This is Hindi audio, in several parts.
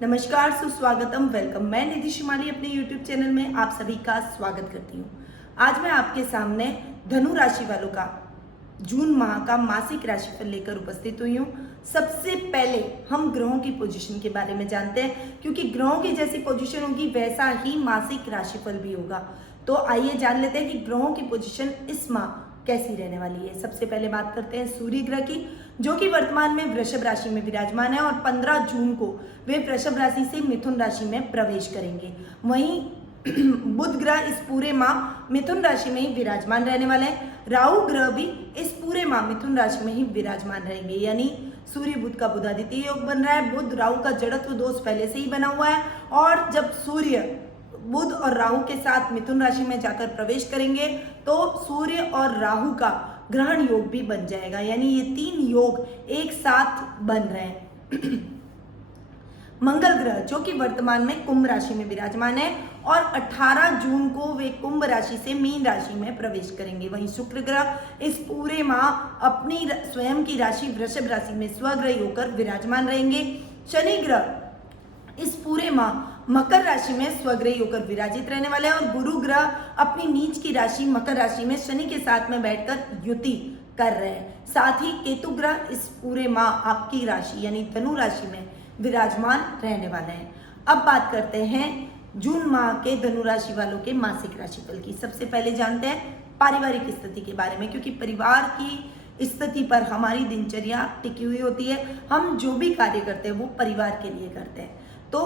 नमस्कार, सुस्वागतम, वेलकम। मैं निधि शिमाली अपने YouTube चैनल में आप सभी का स्वागत करती हूँ। आज मैं आपके सामने धनु राशि वालों का जून माह का मासिक राशिफल लेकर उपस्थित हुई हूँ। सबसे पहले हम ग्रहों की पोजीशन के बारे में जानते हैं, क्योंकि ग्रहों की जैसी पोजीशन होगी वैसा ही मासिक राशिफल भी होगा। तो आइए जान लेते हैं कि ग्रहों की पोजीशन इस माह कैसी रहने वाली है। सबसे पहले बात करते हैं सूर्य ग्रह की, जो कि वर्तमान में वृषभ राशि में विराजमान है और 15 जून को वे वृषभ राशि से मिथुन राशि में प्रवेश करेंगे। वहीं बुध ग्रह इस पूरे माह मिथुन राशि में ही विराजमान रहने वाले हैं। राहु ग्रह भी इस पूरे माह मिथुन राशि में ही विराजमान रहेंगे, यानी सूर्य बुध का बुधादित्य योग बन रहा है। बुध राहु का जड़त्व दोष पहले से ही बना हुआ है, और जब सूर्य बुध और राहु के साथ मिथुन राशि में जाकर प्रवेश करेंगे तो सूर्य और राहु का ग्रहण योग भी बन जाएगा, यानी ये तीन योग एक साथ बन रहे हैं। मंगल ग्रह, जो कि वर्तमान में कुंभ राशि में विराजमान है और 18 जून को वे कुंभ राशि से मीन राशि में प्रवेश करेंगे। वहीं शुक्र ग्रह इस पूरे माह अपनी स्वयं की राशि वृषभ राशि में स्वग्रही होकर विराजमान रहेंगे। शनि ग्रह इस पूरे माह मकर राशि में स्वग्रही होकर विराजित रहने वाले हैं, और गुरु ग्रह अपनी नीच की राशि मकर राशि में शनि के साथ में बैठकर युति कर रहे हैं। साथ ही केतु ग्रह इस पूरे माह आपकी राशि यानी धनु राशि में विराजमान रहने वाले हैं। अब बात करते हैं जून माह के धनु राशि वालों के मासिक राशिफल की। सबसे पहले जानते हैं पारिवारिक स्थिति के बारे में, क्योंकि परिवार की स्थिति पर हमारी दिनचर्या टिकी हुई होती है। हम जो भी कार्य करते हैं वो परिवार के लिए करते हैं। तो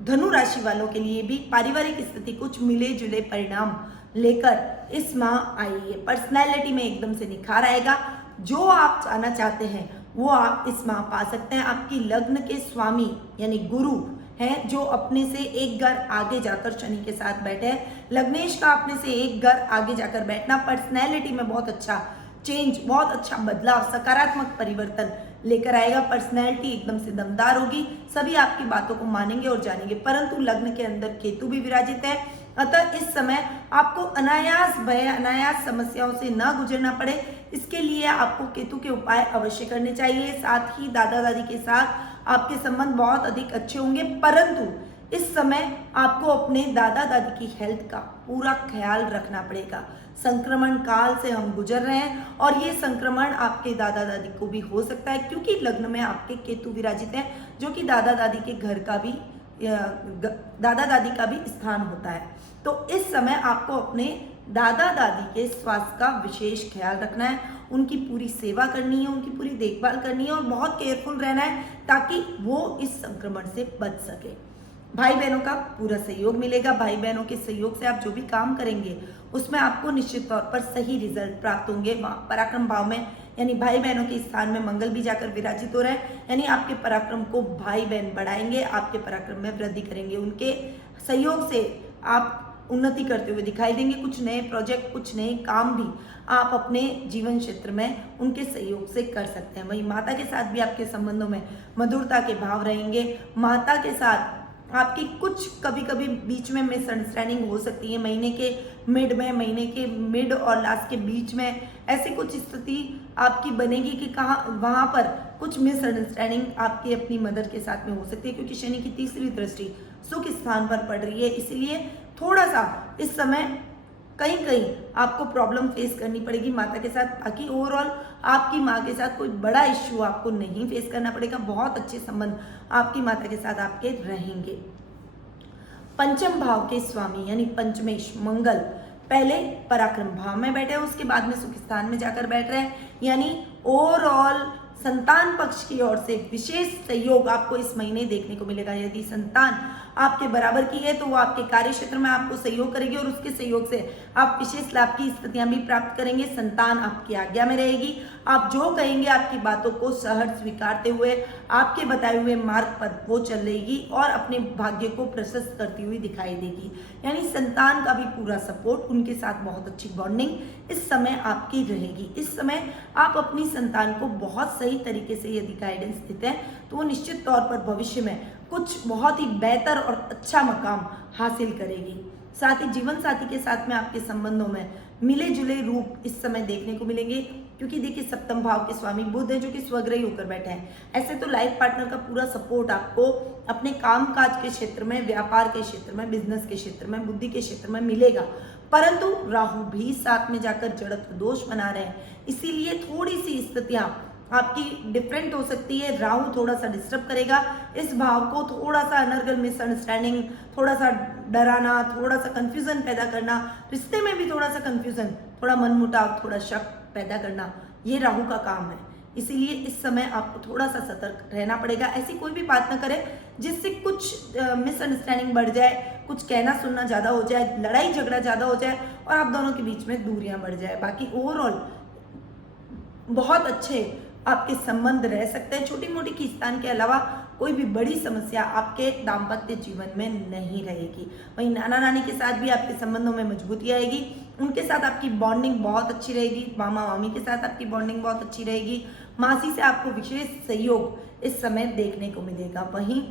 धनु राशि वालों के लिए भी पारिवारिक स्थिति कुछ मिले जुले परिणाम लेकर इस माह आई है। पर्सनैलिटी में एकदम से निखार आएगा। जो आप चाहना चाहते हैं वो आप इस माह पा सकते हैं। आपकी लग्न के स्वामी यानी गुरु हैं, जो अपने से एक घर आगे जाकर शनि के साथ बैठे हैं। लग्नेश का अपने से एक घर आगे जाकर बैठना पर्सनैलिटी में बहुत अच्छा चेंज, बहुत अच्छा बदलाव, सकारात्मक परिवर्तन लेकर आएगा। पर्सनैलिटी एकदम से दमदार होगी, सभी आपकी बातों को मानेंगे और जानेंगे। परंतु लग्न के अंदर केतु भी विराजित है, अतः इस समय आपको अनायास भय, अनायास समस्याओं से ना गुजरना पड़े, इसके लिए आपको केतु के उपाय अवश्य करने चाहिए। साथ ही दादा दादी के साथ आपके संबंध बहुत अधिक अच्छे होंगे, परंतु इस समय आपको अपने दादा दादी की हेल्थ का पूरा ख्याल रखना पड़ेगा। संक्रमण काल से हम गुजर रहे हैं और ये संक्रमण आपके दादा दादी को भी हो सकता है, क्योंकि लग्न में आपके केतु विराजित हैं, जो कि दादा दादी के घर का भी दादा दादी का भी स्थान होता है। तो इस समय आपको अपने दादा दादी के स्वास्थ्य का विशेष ख्याल रखना है, उनकी पूरी सेवा करनी है, उनकी पूरी देखभाल करनी है और बहुत केयरफुल रहना है, ताकि वो इस संक्रमण से बच सके। भाई बहनों का पूरा सहयोग मिलेगा। भाई बहनों के सहयोग से आप जो भी काम करेंगे उसमें आपको निश्चित तौर पर सही रिजल्ट प्राप्त होंगे। पराक्रम भाव में यानी भाई बहनों के स्थान में मंगल भी जाकर विराजित हो रहे हैं, यानी आपके पराक्रम को भाई बहन बढ़ाएंगे, आपके पराक्रम में वृद्धि करेंगे। उनके सहयोग से आप उन्नति करते हुए दिखाई देंगे। कुछ नए प्रोजेक्ट, कुछ नए काम भी आप अपने जीवन क्षेत्र में उनके सहयोग से कर सकते हैं। वहीं माता के साथ भी आपके संबंधों में मधुरता के भाव रहेंगे। माता के साथ आपकी कुछ कभी कभी बीच में मिसअंडरस्टैंडिंग हो सकती है। महीने के मिड और लास्ट के बीच में ऐसी कुछ स्थिति आपकी बनेगी कि वहाँ पर कुछ मिसअंडरस्टैंडिंग आपकी अपनी मदर के साथ में हो सकती है, क्योंकि शनि की तीसरी दृष्टि सुख स्थान पर पड़ रही है। इसलिए थोड़ा सा इस समय कहीं आपको प्रॉब्लम फेस करनी पड़ेगी माता के साथ। बाकी ओवरऑल आपकी माँ के साथ कोई बड़ा इश्यू आपको नहीं फेस करना पड़ेगा। बहुत अच्छे संबंध आपकी माता के साथ आपके रहेंगे। पंचम भाव के स्वामी यानी पंचमेश मंगल पहले पराक्रम भाव में बैठे हैं, उसके बाद में सुख स्थान में जाकर बैठ रहे हैं, यानी ओवरऑल संतान पक्ष की ओर से विशेष सहयोग आपको इस महीने देखने को मिलेगा। यदि संतान आपके बराबर की है तो वो आपके कार्य क्षेत्र में आपको सहयोग करेगी और उसके सहयोग से आप विशेष लाभ की स्थितियां भी प्राप्त करेंगे। संतान आपकी आज्ञा में रहेगी, आप जो कहेंगे आपकी बातों को सहर्ष स्वीकारते हुए आपके बताए हुए मार्ग पर वो चलेगी और अपने भाग्य को प्रशस्त करती हुई दिखाई देगी। यानी संतान का भी पूरा सपोर्ट, उनके साथ बहुत अच्छी बॉन्डिंग इस समय आपकी रहेगी। इस समय आप अपनी संतान को बहुत सही तरीके से यदि गाइडेंस देते हैं तो वो निश्चित तौर पर भविष्य में कुछ बहुत ही बेहतर और अच्छा मकाम हासिल करेगी। साथ ही जीवन साथी के साथ में आपके संबंधों में मिले जुले रूप इस समय देखने को मिलेंगे। क्योंकि देखिए सप्तम भाव के स्वामी बुध है जो कि स्वग्रही होकर बैठे हैं। ऐसे तो लाइफ पार्टनर का पूरा सपोर्ट आपको अपने काम काज के क्षेत्र में, व्यापार के क्षेत्र में, बिजनेस के क्षेत्र में, बुद्धि के क्षेत्र में मिलेगा, परंतु राहु भी साथ में जाकर जड़त्व दोष बना रहे हैं, इसीलिए थोड़ी सी स्थितियां आपकी डिफरेंट हो सकती है। राहु थोड़ा सा डिस्टर्ब करेगा इस भाव को, थोड़ा सा अनर्गल मिसअंडरस्टैंडिंग, थोड़ा सा डराना, थोड़ा सा कंफ्यूजन पैदा करना, रिश्ते में भी थोड़ा सा कंफ्यूजन, थोड़ा मनमुटाव, थोड़ा शक पैदा करना, ये राहु का काम है। इसीलिए इस समय आपको थोड़ा सा सतर्क रहना पड़ेगा। ऐसी कोई भी बात ना करें जिससे कुछ मिसअंडरस्टैंडिंग बढ़ जाए, कुछ कहना सुनना ज़्यादा हो जाए, लड़ाई झगड़ा ज़्यादा हो जाए और आप दोनों के बीच में दूरियां बढ़ जाए। बाकी ओवरऑल बहुत अच्छे आपके संबंध रह सकते हैं। छोटी मोटी खींचतान के अलावा कोई भी बड़ी समस्या आपके दाम्पत्य जीवन में नहीं रहेगी। वहीं नाना नानी के साथ भी आपके संबंधों में मजबूती आएगी, उनके साथ आपकी बॉन्डिंग बहुत अच्छी रहेगी। मामा मामी के साथ आपकी बॉन्डिंग बहुत अच्छी रहेगी। मासी से आपको विशेष सहयोग इस समय देखने को मिलेगा। वहीं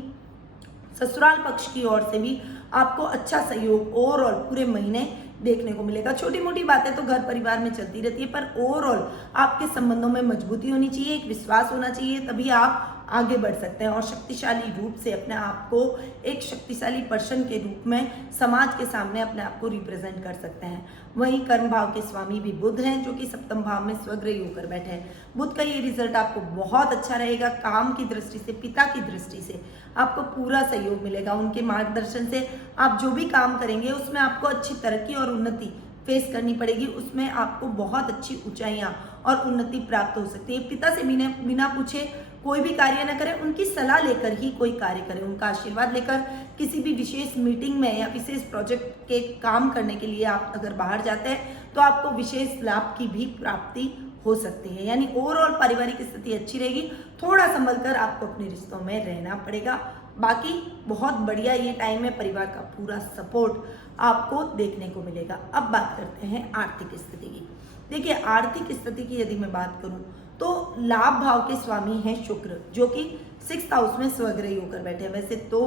ससुराल पक्ष की ओर से भी आपको अच्छा सहयोग ओवरऑल पूरे महीने देखने को मिलेगा। छोटी मोटी बातें तो घर परिवार में चलती रहती है, पर ओवरऑल आपके संबंधों में मजबूती होनी चाहिए, एक विश्वास होना चाहिए, तभी आप आगे बढ़ सकते हैं और शक्तिशाली रूप से अपने आप को एक शक्तिशाली पर्सन के रूप में समाज के सामने अपने आप को रिप्रेजेंट कर सकते हैं। वहीं कर्म भाव के स्वामी भी बुध हैं जो कि सप्तम भाव में स्वग्रही होकर बैठे हैं। बुध का ये रिजल्ट आपको बहुत अच्छा रहेगा। काम की दृष्टि से, पिता की दृष्टि से आपको पूरा सहयोग मिलेगा। उनके मार्गदर्शन से आप जो भी काम करेंगे उसमें आपको अच्छी तरक्की और उन्नति फेस करनी पड़ेगी, उसमें आपको बहुत अच्छी ऊंचाइयां और उन्नति प्राप्त हो सकती है। पिता से बिना पूछे कोई भी कार्य न करें, उनकी सलाह लेकर ही कोई कार्य करें, उनका आशीर्वाद लेकर किसी भी विशेष मीटिंग में या विशेष प्रोजेक्ट के काम करने के लिए आप अगर बाहर जाते हैं तो आपको विशेष लाभ की भी प्राप्ति हो सकती है। यानी ओवरऑल पारिवारिक स्थिति अच्छी रहेगी। थोड़ा संभल कर आपको अपने रिश्तों में रहना पड़ेगा। बाकी बहुत बढ़िया ये टाइम है, परिवार का पूरा सपोर्ट आपको देखने को मिलेगा। अब बात करते हैं आर्थिक स्थिति की। देखिए आर्थिक स्थिति की यदि मैं बात करूं तो लाभ भाव के स्वामी हैं शुक्र जो कि 6th हाउस में स्वग्रही होकर बैठे हैं। वैसे तो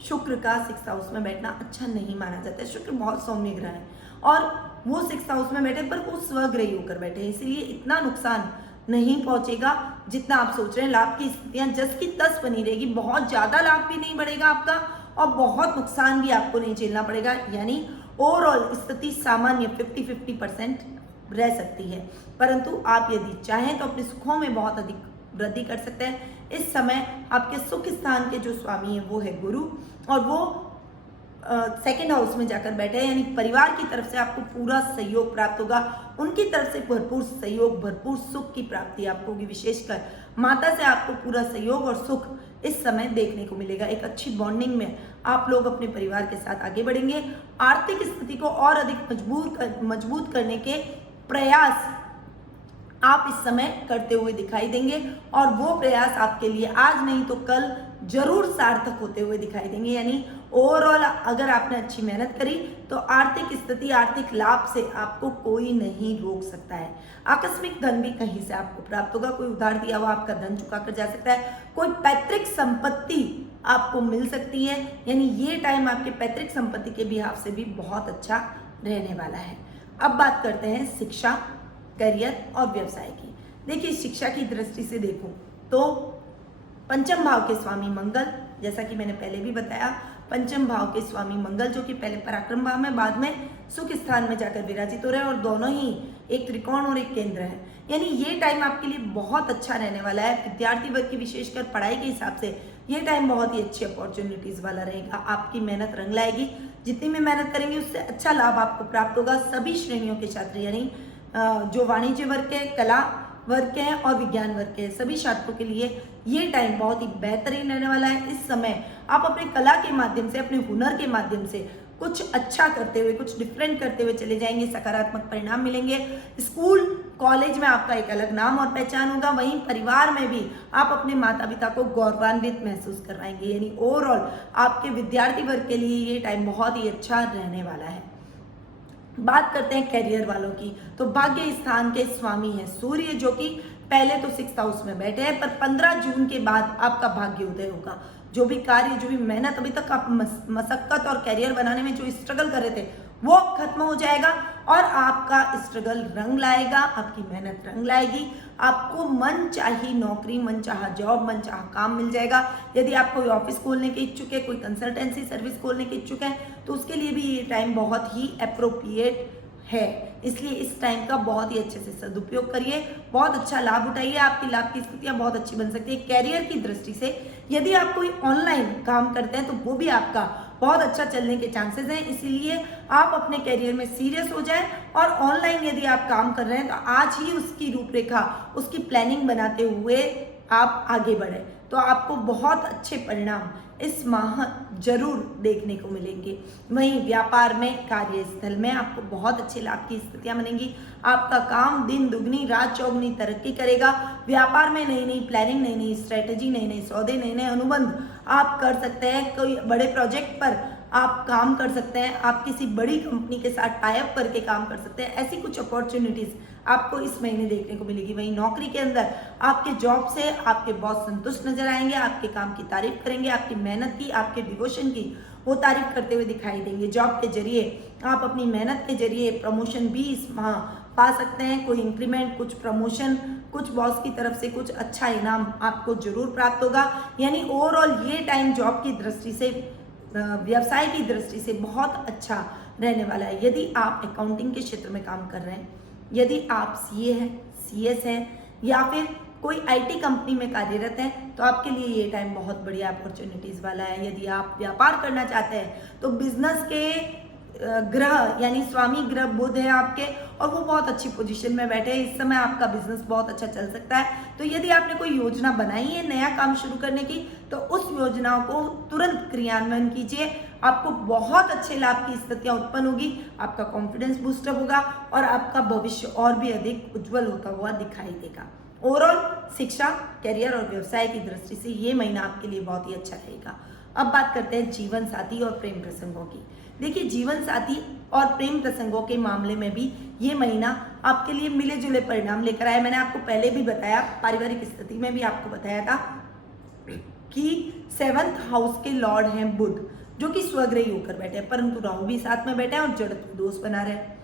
शुक्र का 6th हाउस में बैठना अच्छा नहीं माना जाता है, शुक्र बहुत सौम्य ग्रह है और वो 6th हाउस में बैठे पर वो स्वग्रही होकर बैठे हैं, इसीलिए इतना नुकसान नहीं पहुंचेगा जितना आप सोच रहे हैं। लाभ की स्थितियां जस की तस बनी रहेगी, बहुत ज्यादा लाभ भी नहीं बढ़ेगा आपका और बहुत नुकसान भी आपको नहीं झेलना पड़ेगा। यानी ओवरऑल स्थिति सामान्य 50-50% रह सकती है, परंतु आप यदि चाहें तो अपने सुखों में बहुत अधिक वृद्धि कर सकते हैं। इस समय आपके सुख स्थान के जो स्वामी है वो है गुरु और वो 2nd हाउस में जाकर बैठे हैं, यानी परिवार की तरफ से आपको पूरा सहयोग प्राप्त होगा। उनकी तरफ से भरपूर सहयोग, भरपूर सुख की प्राप्ति आपको होगी। विशेषकर माता से आपको पूरा सहयोग और सुख इस समय देखने को मिलेगा। एक अच्छी बॉन्डिंग में आप लोग अपने परिवार के साथ आगे बढ़ेंगे। आर्थिक स्थिति को और अधिक मजबूत करने के प्रयास आप इस समय करते हुए दिखाई देंगे और वो प्रयास आपके लिए आज नहीं तो कल जरूर सार्थक होते हुए दिखाई देंगे। यानी ओवरऑल अगर आपने अच्छी मेहनत करी तो आर्थिक स्थिति, आर्थिक लाभ से आपको कोई नहीं रोक सकता है। आकस्मिक धन भी कहीं से आपको प्राप्त होगा, कोई उधार दिया हुआ आपका धन चुका कर जा सकता है, कोई पैतृक संपत्ति आपको मिल सकती है। यानी ये टाइम आपके पैतृक संपत्ति के बिहाफ से भी बहुत अच्छा रहने वाला है। अब बात करते हैं शिक्षा, करियर और व्यवसाय की। देखिए शिक्षा की दृष्टि से देखो तो पंचम भाव के स्वामी मंगल, जैसा कि मैंने पहले भी बताया, पंचम भाव के स्वामी मंगल जो कि पहले पराक्रम भाव में, बाद में सुख स्थान में जाकर विराजित हो रहे हैं और दोनों ही एक त्रिकोण और एक केंद्र है। यानी ये टाइम आपके लिए बहुत अच्छा रहने वाला है। विद्यार्थी वर्ग की विशेषकर पढ़ाई के हिसाब से ये टाइम बहुत ही अच्छी अपॉर्चुनिटीज वाला रहेगा। आपकी मेहनत रंग लाएगी, जितनी भी मेहनत करेंगे उससे अच्छा लाभ आपको प्राप्त होगा। सभी श्रेणियों के छात्र, यानी जो वाणिज्य वर्ग के, कला वर्ग के हैं और विज्ञान वर्ग के, सभी छात्रों के लिए ये टाइम बहुत ही बेहतरीन रहने वाला है। इस समय आप अपने कला के माध्यम से, अपने हुनर के माध्यम से कुछ अच्छा करते हुए, कुछ डिफरेंट करते हुए चले जाएंगे, सकारात्मक परिणाम मिलेंगे। स्कूल कॉलेज में आपका एक अलग नाम और पहचान होगा। वहीं परिवार में भी आप अपने माता पिता को गौरवान्वित महसूस करवाएंगे। यानी ओवरऑल आपके विद्यार्थी वर्ग के लिए ये टाइम बहुत ही अच्छा रहने वाला है। बात करते हैं कैरियर वालों की, तो भाग्य स्थान के स्वामी है सूर्य जो कि पहले तो 6th हाउस में बैठे हैं, पर 15 जून के बाद आपका भाग्य उदय होगा। जो भी कार्य, जो भी मेहनत अभी तक आप मशक्कत और कैरियर बनाने में जो स्ट्रगल कर रहे थे वो खत्म हो जाएगा और आपका स्ट्रगल रंग लाएगा, आपकी मेहनत रंग लाएगी। आपको मन चाही नौकरी, मन चाहा जॉब, मन चाहा काम मिल जाएगा। यदि आप कोई ऑफिस खोलने के इच्छुक है, कोई कंसल्टेंसी सर्विस खोलने के इच्छुक है, तो उसके लिए भी ये टाइम बहुत ही अप्रोप्रिएट है। इसलिए इस टाइम का बहुत ही अच्छे से सदुपयोग करिए, बहुत अच्छा लाभ उठाइए। आपकी लाभ की स्थितियां बहुत अच्छी बन सकती है। कैरियर की दृष्टि से यदि आप कोई ऑनलाइन काम करते हैं तो वो भी आपका बहुत अच्छा चलने के चांसेस हैं। इसीलिए आप अपने कैरियर में सीरियस हो जाएं और ऑनलाइन यदि आप काम कर रहे हैं तो आज ही उसकी रूपरेखा, उसकी प्लानिंग बनाते हुए आप आगे बढ़े, तो आपको बहुत अच्छे परिणाम इस माह जरूर देखने को मिलेंगे। वहीं व्यापार में, कार्यस्थल में आपको बहुत अच्छे लाभ की स्थितियां बनेंगी। आपका काम दिन दुगनी रात चौगुनी तरक्की करेगा। व्यापार में नई नई प्लानिंग, नई नई स्ट्रेटेजी, नए नए सौदे, नए नए अनुबंध आप कर सकते हैं। कोई बड़े प्रोजेक्ट पर आप काम कर सकते हैं, आप किसी बड़ी कंपनी के साथ टाई अप करके काम कर सकते हैं। ऐसी कुछ अपॉर्चुनिटीज आपको इस महीने देखने को मिलेगी। वहीं नौकरी के अंदर आपके जॉब से आपके बॉस संतुष्ट नजर आएंगे, आपके काम की तारीफ करेंगे, आपकी मेहनत की, आपके डिवोशन की वो तारीफ करते हुए दिखाई देंगे। जॉब के जरिए आप अपनी मेहनत के जरिए प्रमोशन भी इस माह पा सकते हैं। कोई इंक्रीमेंट, कुछ प्रमोशन, कुछ बॉस की तरफ से कुछ अच्छा इनाम आपको जरूर प्राप्त होगा। यानी ओवरऑल ये टाइम जॉब की दृष्टि से, व्यवसाय की दृष्टि से बहुत अच्छा रहने वाला है। यदि आप अकाउंटिंग के क्षेत्र में काम कर रहे हैं, यदि आप सीए हैं, सीएस हैं या फिर कोई आईटी कंपनी में कार्यरत हैं, तो आपके लिए ये टाइम बहुत बढ़िया अपॉर्चुनिटीज वाला है। यदि आप व्यापार करना चाहते हैं तो बिजनेस के ग्रह यानी स्वामी ग्रह बुध है आपके और वो बहुत अच्छी पोजीशन में बैठे हैं। इस समय आपका बिजनेस बहुत अच्छा चल सकता है। तो यदि आपने कोई योजना बनाई है नया काम शुरू करने की, तो उस योजना को तुरंत क्रियान्वयन कीजिए। आपको बहुत अच्छे लाभ की स्थितियां उत्पन्न होगी, आपका कॉन्फिडेंस बूस्टअप होगा और आपका भविष्य और भी अधिक उज्जवल होता हुआ दिखाई देगा। ओवरऑल शिक्षा, कैरियर और व्यवसाय की दृष्टि से ये महीना आपके लिए बहुत ही अच्छा रहेगा। अब बात करते हैं जीवन साथी और प्रेम प्रसंगों की। देखिए, जीवन साथी और प्रेम प्रसंगों के मामले में भी ये महीना आपके लिए मिले जुले परिणाम लेकर आया। मैंने आपको पहले भी बताया, पारिवारिक स्थिति में भी आपको बताया था कि 7th हाउस के लॉर्ड हैं बुध, जो कि स्वग्रही होकर बैठे हैं, परंतु राहु भी साथ में बैठे हैं और जड़त्व दोष बना रहे हैं।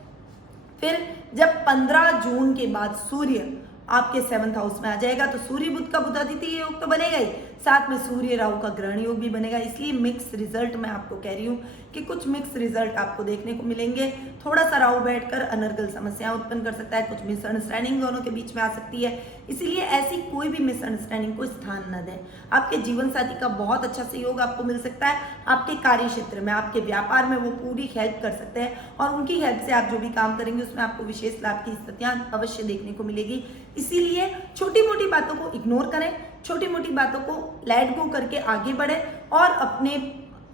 फिर जब 15 जून के बाद सूर्य आपके 7th हाउस में आ जाएगा तो सूर्य बुध का बुधादित्य योग तो बनेगा ही, साथ में सूर्य राहु का ग्रहण योग भी बनेगा। इसलिए मिक्स रिजल्ट मैं आपको कह रही हूँ कि कुछ मिक्स रिजल्ट आपको देखने को मिलेंगे। थोड़ा सा राहु बैठकर अनर्गल समस्याएं उत्पन्न कर सकता है, कुछ मिसअंडरस्टैंडिंग दोनों के बीच में आ सकती है। इसीलिए ऐसी कोई भी मिसअंडरस्टैंडिंग को स्थान न दें। आपके जीवन साथी का बहुत अच्छा सहयोग आपको मिल सकता है। आपके कार्य क्षेत्र में, आपके व्यापार में वो पूरी हेल्प कर सकते हैं और उनकी हेल्प से आप जो भी काम करेंगे उसमें आपको विशेष लाभ की स्थितियां अवश्य देखने को मिलेगी। इसीलिए छोटी मोटी बातों को इग्नोर करें, छोटी मोटी बातों को लेट गो करके आगे बढ़े और अपने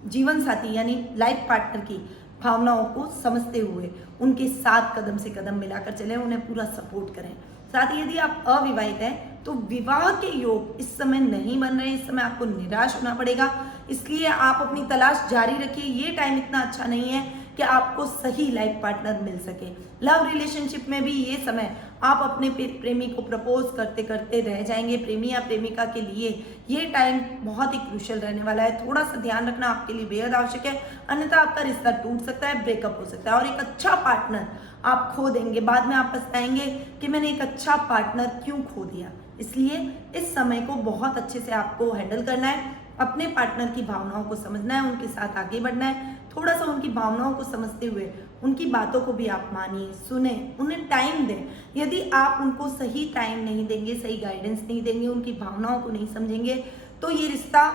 जीवन साथी यानी लाइफ पार्टनर की भावनाओं को समझते हुए उनके साथ कदम से कदम मिलाकर चलें, उन्हें पूरा सपोर्ट करें। साथ ही यदि आप अविवाहित हैं तो विवाह के योग इस समय नहीं बन रहे, इस समय आपको निराश होना पड़ेगा। इसलिए आप अपनी तलाश जारी रखिए। ये टाइम इतना अच्छा नहीं है कि आपको सही लाइफ पार्टनर मिल सके। लव रिलेशनशिप में भी ये समय आप अपने प्रेमी को प्रपोज करते करते रह जाएंगे। प्रेमी या प्रेमिका के लिए ये टाइम बहुत ही क्रूशियल रहने वाला है। थोड़ा सा ध्यान रखना आपके लिए बेहद आवश्यक है, अन्यथा आपका रिश्ता टूट सकता है, ब्रेकअप हो सकता है और एक अच्छा पार्टनर आप खो देंगे। बाद में आप पछताएंगे कि मैंने एक अच्छा पार्टनर क्यों खो दिया। इसलिए इस समय को बहुत अच्छे से आपको हैंडल करना है, अपने पार्टनर की भावनाओं को समझना है, उनके साथ आगे बढ़ना है। थोड़ा सा उनकी भावनाओं को समझते हुए उनकी बातों को भी आप मानिए, सुने, उन्हें टाइम दें। यदि आप उनको सही टाइम नहीं देंगे, सही गाइडेंस नहीं देंगे, उनकी भावनाओं को नहीं समझेंगे, तो ये रिश्ता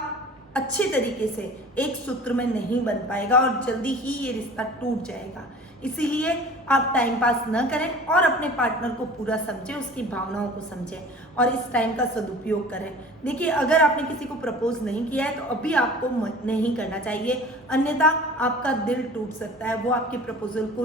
अच्छे तरीके से एक सूत्र में नहीं बन पाएगा और जल्दी ही ये रिश्ता टूट जाएगा। इसीलिए आप टाइम पास न करें और अपने पार्टनर को पूरा समझें, उसकी भावनाओं को समझें और इस टाइम का सदुपयोग करें। देखिए, अगर आपने किसी को प्रपोज नहीं किया है तो अभी आपको नहीं करना चाहिए, अन्यथा आपका दिल टूट सकता है। वो आपके प्रपोजल को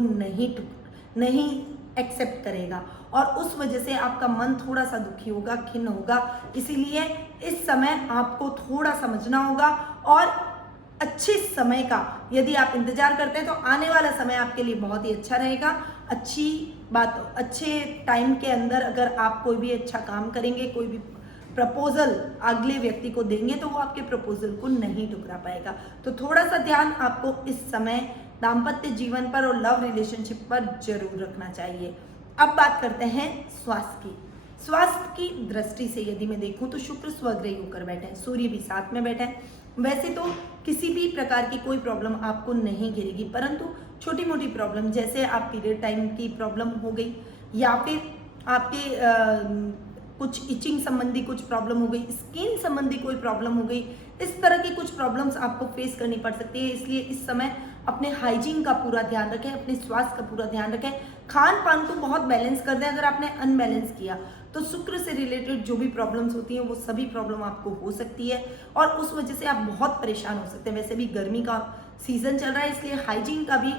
नहीं एक्सेप्ट करेगा और उस वजह से आपका मन थोड़ा सा दुखी होगा, खिन्न होगा। इसीलिए इस समय आपको थोड़ा समझना होगा और अच्छे समय का यदि आप इंतजार करते हैं तो आने वाला समय आपके लिए बहुत ही अच्छा रहेगा। अच्छी बात, अच्छे टाइम के अंदर अगर आप कोई भी अच्छा काम करेंगे, कोई भी प्रपोजल अगले व्यक्ति को देंगे तो वो आपके प्रपोजल को नहीं ठुकरा पाएगा। तो थोड़ा सा ध्यान आपको इस समय दाम्पत्य जीवन पर और लव रिलेशनशिप पर जरूर रखना चाहिए। अब बात करते हैं स्वास्थ्य की। स्वास्थ्य की दृष्टि से यदि मैं देखूं तो शुक्र स्वग्रही होकर बैठे हैं, सूर्य भी साथ में बैठे हैं। वैसे तो किसी भी प्रकार की कोई प्रॉब्लम आपको नहीं घेरेगी, परंतु छोटी मोटी प्रॉब्लम जैसे आप पीरियड टाइम की प्रॉब्लम हो गई या फिर आपके कुछ इचिंग संबंधी कुछ प्रॉब्लम हो गई, स्किन संबंधी कोई प्रॉब्लम हो गई, इस तरह की कुछ प्रॉब्लम्स आपको फेस करनी पड़ सकती है। इसलिए इस समय अपने हाइजीन का पूरा ध्यान रखें, अपने स्वास्थ्य का पूरा ध्यान रखें, खान पान को बहुत बैलेंस कर दें। अगर आपने अनबैलेंस किया तो शुक्र से रिलेटेड जो भी प्रॉब्लम्स होती हैं वो सभी प्रॉब्लम आपको हो सकती है और उस वजह से आप बहुत परेशान हो सकते हैं। वैसे भी गर्मी का सीजन चल रहा है, इसलिए हाइजीन का भी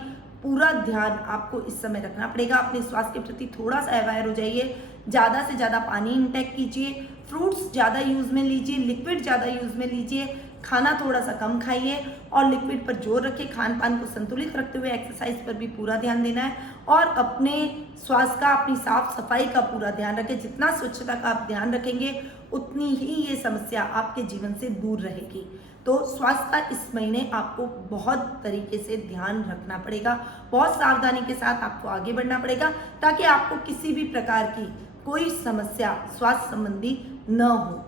पूरा ध्यान आपको इस समय रखना पड़ेगा। अपने स्वास्थ्य के प्रति थोड़ा सा अवेयर हो जाइए, ज़्यादा से ज़्यादा पानी इंटेक कीजिए, फ्रूट्स ज़्यादा यूज़ में लीजिए, लिक्विड ज़्यादा यूज़ में लीजिए, खाना थोड़ा सा कम खाइए और लिक्विड पर जोर रखिए। खान पान को संतुलित रखते हुए एक्सरसाइज पर भी पूरा ध्यान देना है और अपने स्वास्थ्य का, अपनी साफ सफाई का पूरा ध्यान रखें। जितना स्वच्छता का आप ध्यान रखेंगे उतनी ही ये समस्या आपके जीवन से दूर रहेगी। तो स्वास्थ्य का इस महीने आपको बहुत तरीके से ध्यान रखना पड़ेगा, बहुत सावधानी के साथ आपको आगे बढ़ना पड़ेगा ताकि आपको किसी भी प्रकार की कोई समस्या स्वास्थ्य संबंधी न हो।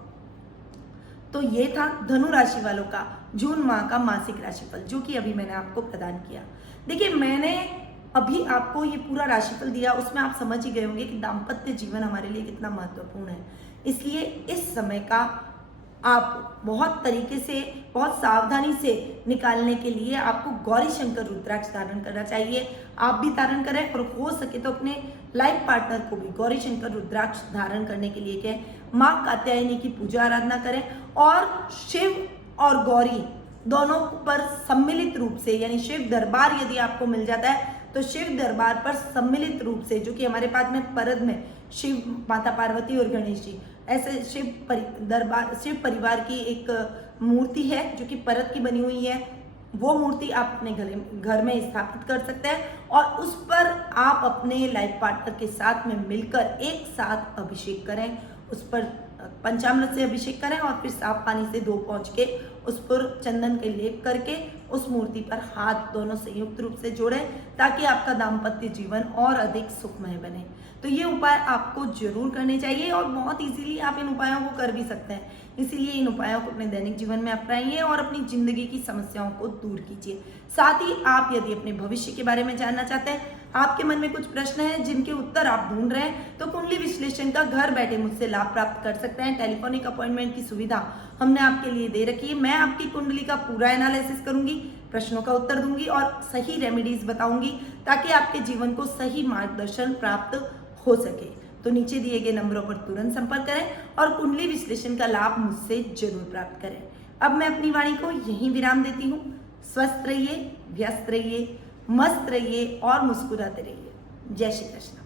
तो ये था धनु राशि वालों का जून माह का मासिक राशिफल जो कि अभी मैंने आपको प्रदान किया। देखिए, मैंने अभी आपको ये पूरा राशिफल दिया, उसमें आप समझ ही गए होंगे कि दाम्पत्य जीवन हमारे लिए कितना महत्वपूर्ण है। इसलिए इस समय का आप बहुत तरीके से, बहुत सावधानी से निकालने के लिए आपको गौरी शंकर रुद्राक्ष धारण करना चाहिए। आप भी धारण करें और हो सके तो अपने लाइफ पार्टनर को भी गौरी शंकर रुद्राक्ष धारण करने के लिए कहें। माँ कात्यायनी की पूजा आराधना करें और शिव और गौरी दोनों पर सम्मिलित रूप से, यानी शिव दरबार यदि आपको मिल जाता है तो शिव दरबार पर सम्मिलित रूप से, जो कि हमारे पास में परद में शिव, माता पार्वती और गणेश जी, ऐसे शिव परिवार की एक मूर्ति है जो कि परत की बनी हुई है। वो मूर्ति आप अपने घर में स्थापित कर सकते हैं और उस पर आप अपने लाइफ पार्टनर के साथ में मिलकर एक साथ अभिषेक करें। उस पर पंचामृत से अभिषेक करें और फिर साफ पानी से धो पोंछ के उस पर चंदन के लेप करके उस मूर्ति पर हाथ दोनों संयुक्त रूप से जोड़ें ताकि आपका दाम्पत्य जीवन और अधिक सुखमय बने। तो ये उपाय आपको जरूर करने चाहिए और बहुत इजीली आप इन उपायों को कर भी सकते हैं। इसीलिए इन उपायों को अपने दैनिक जीवन में अपनाइए और अपनी जिंदगी की समस्याओं को दूर कीजिए। साथ ही आप यदि अपने भविष्य के बारे में जानना चाहते हैं, आपके मन में कुछ प्रश्न हैं जिनके उत्तर आप ढूंढ रहे हैं, तो कुंडली विश्लेषण का घर बैठे मुझसे लाभ प्राप्त कर सकते हैं। टेलीफोनिक अपॉइंटमेंट की सुविधा हमने आपके लिए दे रखी है। मैं आपकी कुंडली का पूरा एनालिसिस करूंगी, प्रश्नों का उत्तर दूंगी और सही रेमेडीज बताऊंगी ताकि आपके जीवन को सही मार्गदर्शन प्राप्त हो सके। तो नीचे दिए गए नंबरों पर तुरंत संपर्क करें और कुंडली विश्लेषण का लाभ मुझसे जरूर प्राप्त करें। अब मैं अपनी वाणी को यहीं विराम देती हूँ। स्वस्थ रहिए, व्यस्त रहिए, मस्त रहिए और मुस्कुराते रहिए। जय श्री कृष्ण।